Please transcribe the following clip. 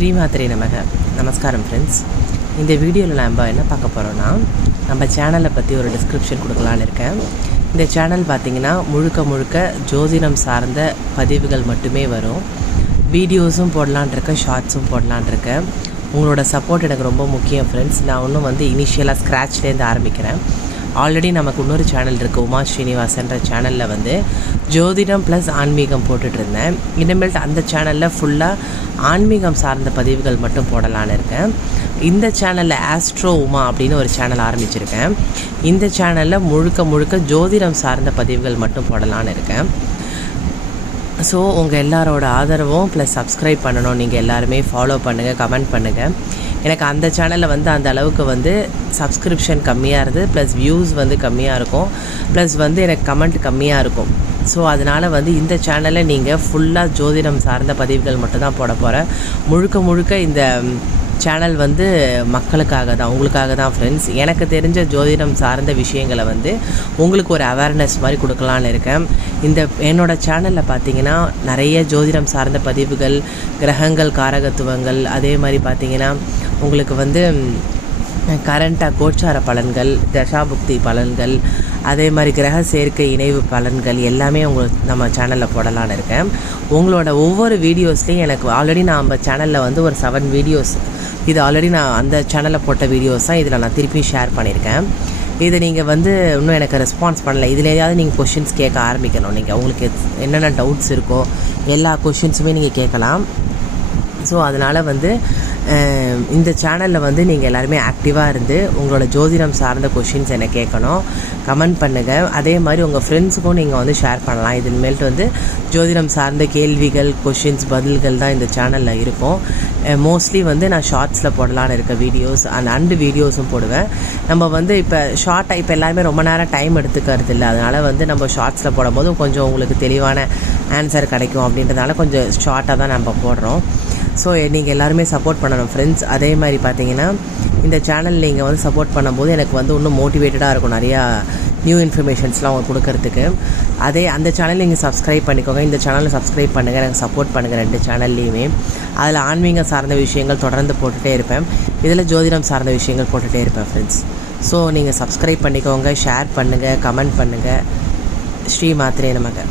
ஸ்ரீமாத்திரை நமக. நமஸ்காரம் ஃப்ரெண்ட்ஸ். இந்த வீடியோவில் நம்ம என்ன பார்க்க போகிறோன்னா, நம்ம சேனலை பற்றி ஒரு டிஸ்கிரிப்ஷன் கொடுக்கலான்னு இருக்கேன். இந்த சேனல் பார்த்திங்கன்னா முழுக்க ஜோதிடம் சார்ந்த பதிவுகள் மட்டுமே வரும். வீடியோஸும் போடலான் இருக்கேன், ஷார்ட்ஸும் போடலான் இருக்கேன். உங்களோட சப்போர்ட் எனக்கு ரொம்ப முக்கியம் ஃப்ரெண்ட்ஸ். நான் இன்னும் இனிஷியலாக ஸ்க்ராட்ச்லேருந்து ஆரம்பிக்கிறேன். ஆல்ரெடி நமக்கு இன்னொரு சேனல் இருக்குது, உமா ஸ்ரீனிவாசன்ற சேனலில் ஜோதிடம் ப்ளஸ் ஆன்மீகம் போட்டுட்ருந்தேன். இனிமேல்ட்டு அந்த சேனலில் ஃபுல்லாக ஆன்மீகம் சார்ந்த பதிவுகள் மட்டும் போடலான்னு இருக்கேன். இந்த சேனலில் ஆஸ்ட்ரோ உமா அப்படின்னு ஒரு சேனல் ஆரம்பிச்சிருக்கேன். இந்த சேனலில் முழுக்க ஜோதிடம் சார்ந்த பதிவுகள் மட்டும் போடலான்னு இருக்கேன். ஸோ உங்கள் எல்லாரோட ஆதரவும் ப்ளஸ் சப்ஸ்கிரைப் பண்ணணும். நீங்கள் எல்லாருமே ஃபாலோ பண்ணுங்கள், கமெண்ட் பண்ணுங்கள். எனக்கு அந்த சேனலில் அந்த அளவுக்கு சப்ஸ்கிரிப்ஷன் கம்மியாக இருக்குது, ப்ளஸ் வியூஸ் கம்மியாக இருக்கும், ப்ளஸ் எனக்கு கமெண்ட் கம்மியாக இருக்கும். ஸோ அதனால் இந்த சேனலில் நீங்கள் ஃபுல்லாக ஜோதிடம் சார்ந்த பதிவுகள் மட்டும்தான் போட போகிறேன். முழுக்க இந்த சேனல் மக்களுக்காக தான், உங்களுக்காக தான் ஃப்ரெண்ட்ஸ். எனக்கு தெரிஞ்ச ஜோதிடம் சார்ந்த விஷயங்களை உங்களுக்கு ஒரு அவேர்னஸ் மாதிரி கொடுக்கலான்னு இருக்கேன். என்னோடய சேனலில் பார்த்திங்கன்னா நிறைய ஜோதிடம் சார்ந்த பதிவுகள், கிரகங்கள் காரகத்துவங்கள், அதே மாதிரி பார்த்திங்கன்னா உங்களுக்கு கரண்ட்டாக கோச்சார பலன்கள், தசாபுக்தி பலன்கள், அதே மாதிரி கிரக சேர்க்கை இணைவு பலன்கள் எல்லாமே நம்ம சேனலில் போடலான்னு இருக்கேன். உங்களோட ஒவ்வொரு வீடியோஸ்லேயும் எனக்கு ஆல்ரெடி நான் நம்ம சேனலில் ஒரு 7 வீடியோஸ், இது ஆல்ரெடி நான் அந்த சேனலில் போட்ட வீடியோஸ் தான் இதில் நான் திருப்பி ஷேர் பண்ணியிருக்கேன். இதை நீங்கள் இன்னும் எனக்கு ரெஸ்பான்ஸ் பண்ணலை. இதில் ஏதாவது நீங்கள் கொஷின்ஸ் கேட்க ஆரம்பிக்கணும். நீங்கள் உங்களுக்கு என்னென்ன டவுட்ஸ் இருக்கோ எல்லா கொஷின்ஸுமே நீங்கள் கேட்கலாம். ஸோ அதனால் இந்த சேனலில் நீங்கள் எல்லாருமே ஆக்டிவாக இருந்து உங்களோட ஜோதிடம் சார்ந்த கொஷின்ஸ் என்னை கேட்கணும், கமெண்ட் பண்ணுங்கள். அதே மாதிரி உங்கள் ஃப்ரெண்ட்ஸுக்கும் நீங்கள் ஷேர் பண்ணலாம். இதில் ஜோதிடம் சார்ந்த கேள்விகள், கொஷின்ஸ், பதில்கள் தான் இந்த சேனலில் இருக்கும். மோஸ்ட்லி நான் ஷார்ட்ஸில் போடலான்னு இருக்க வீடியோஸ் அண்ட் வீடியோஸும் போடுவேன். நம்ம இப்போ ஷார்ட்டாக இப்போ எல்லாருமே ரொம்ப நேரம் டைம் எடுத்துக்கிறது இல்லை. அதனால் நம்ம ஷார்ட்ஸில் போடும்போது கொஞ்சம் உங்களுக்கு தெளிவான ஆன்சர் கிடைக்கும். அப்படின்றதுனால கொஞ்சம் ஷார்ட்டாக தான் நம்ம போடுறோம். ஸோ நீங்கள் எல்லாருமே சப்போர்ட் பண்ணணும் ஃப்ரெண்ட்ஸ். அதே மாதிரி பார்த்தீங்கன்னா இந்த சேனல் நீங்கள் சப்போர்ட் பண்ணும்போது எனக்கு இன்னும் மோட்டிவேட்டடாக இருக்கும், நிறையா நியூ இன்ஃபர்மேஷன்ஸ்லாம் உங்களுக்கு கொடுக்கறதுக்கு. அந்த சேனல் நீங்கள் சப்ஸ்கிரைப் பண்ணிக்கோங்க. இந்த சேனலை சப்ஸ்கிரைப் பண்ணுங்கள், எனக்கு சப்போர்ட் பண்ணுங்கள் 2 சேனல்லையுமே. அதில் ஆன்மீகம் சார்ந்த விஷயங்கள் தொடர்ந்து போட்டுகிட்டே இருப்பேன், இதில் ஜோதிடம் சார்ந்த விஷயங்கள் போட்டுகிட்டே இருப்பேன் ஃப்ரெண்ட்ஸ். ஸோ நீங்கள் சப்ஸ்கிரைப் பண்ணிக்கோங்க, ஷேர் பண்ணுங்கள், கமெண்ட் பண்ணுங்கள். ஸ்ரீமாத்திரை நமக.